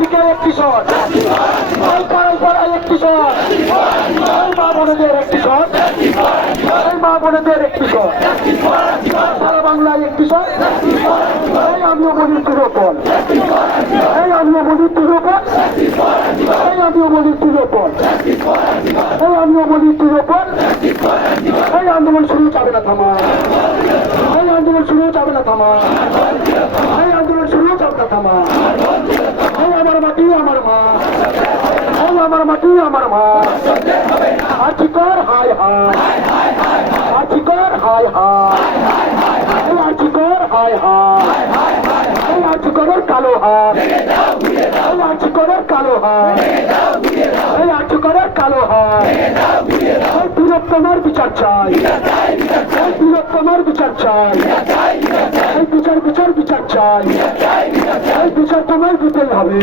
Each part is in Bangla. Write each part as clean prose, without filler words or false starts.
দিকে একটি শট, এই পাড়ায় পাড়ায় একটি শট, এই মা বোনেদের একটি শট, এই মা বোনেদের একটি শট, সারা বাংলায় একটি শট। এই আমিও বলি তিরোপল, এই আমিও বলি তিরোপল, এই আমিও বলি তিরোপল, এই আমিও বলি তিরোপল। এই আন্দোলন শুরু যাবে না থামা, এই আন্দোলন শুরু যাবে না থামা, এই আন্দোলন শুরু যাবে না থামা। এই আমার মাটি আমার মা, এই আমার মাটি আমার মা। আর্থিকর হায় হায়, আর্থিকর হায় হায়, এই আর্থিকর হায় হায়, এই আর্থিকরের কালো হাত, এই আর্থিকরের কালো হাত, এই আর্থিকরের কালো হাত। এই বৃহত্তমার বিচার চাই, এই বৃহত্তমার বিচার চাই, এই বিচার বিচার বিচার চাই, এই বিচার তোমায় দিতেই হবে।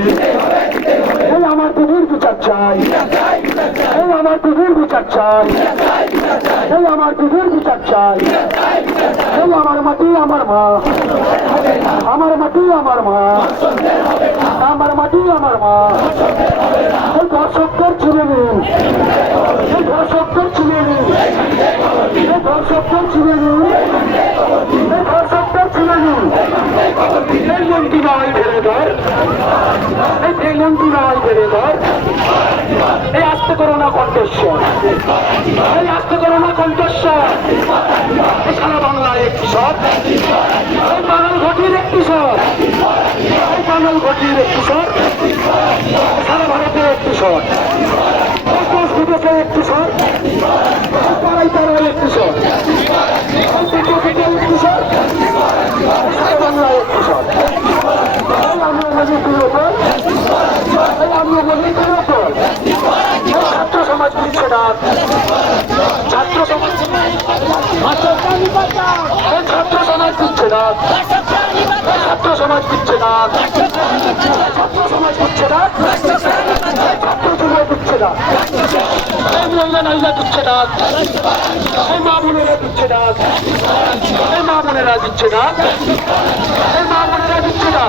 এই আমার দিদির বিচার চাই, এই আমার দিদির বিচার চাই, এই আমার দিদির বিচার চাই। এই আমার মাটি আমার মা, আমার মাটি আমার মা, আমার মাটি আমার মা। এই দর্শকদের ছিঁড়ে নিন, এই দর্শকদের ছিঁড়ে নিন, এই দর্শকদের ছিঁড়ে নিন, এই দর্শকদের ছিঁড়ে নিন। এই লঙ্কি নয় ভেড়ে ধর, এই লঙ্কি নয় ভেড়ে ধর। এই আসতে করো না কণ্ঠস্বর, এই আসতে করো না কণ্ঠস্বর। এই সারা বাংলায় একটি শট, এই বাঙাল ঘটির একটি শট, এই বাঙাল ঘটির একটি শট, সারা ভারতে একটি শট, দেশ বিদেশে একটি শট, পাড়ায় পাড়ায় একটি শট, পেটে পেটে একটি শট, সারা বাংলায় একটি শট। আমিও বলি তিরোপল, আমিও বলি তিরোপল। ছাত্র সমাজ দিচ্ছে না, ছাত্র সমাজ, ছাত্র সমাজ দিচ্ছে না, ছাত্র সমাজ দিচ্ছে না, ছাত্র সমাজ দিচ্ছে না, ছাত্র যুব দিচ্ছে না, এই মহিলা নারীরা দিচ্ছে না, এই মা বোনেরা দিচ্ছে না, এই মা বোনেরা দিচ্ছে না, এই মা বোনেরা দিচ্ছে না।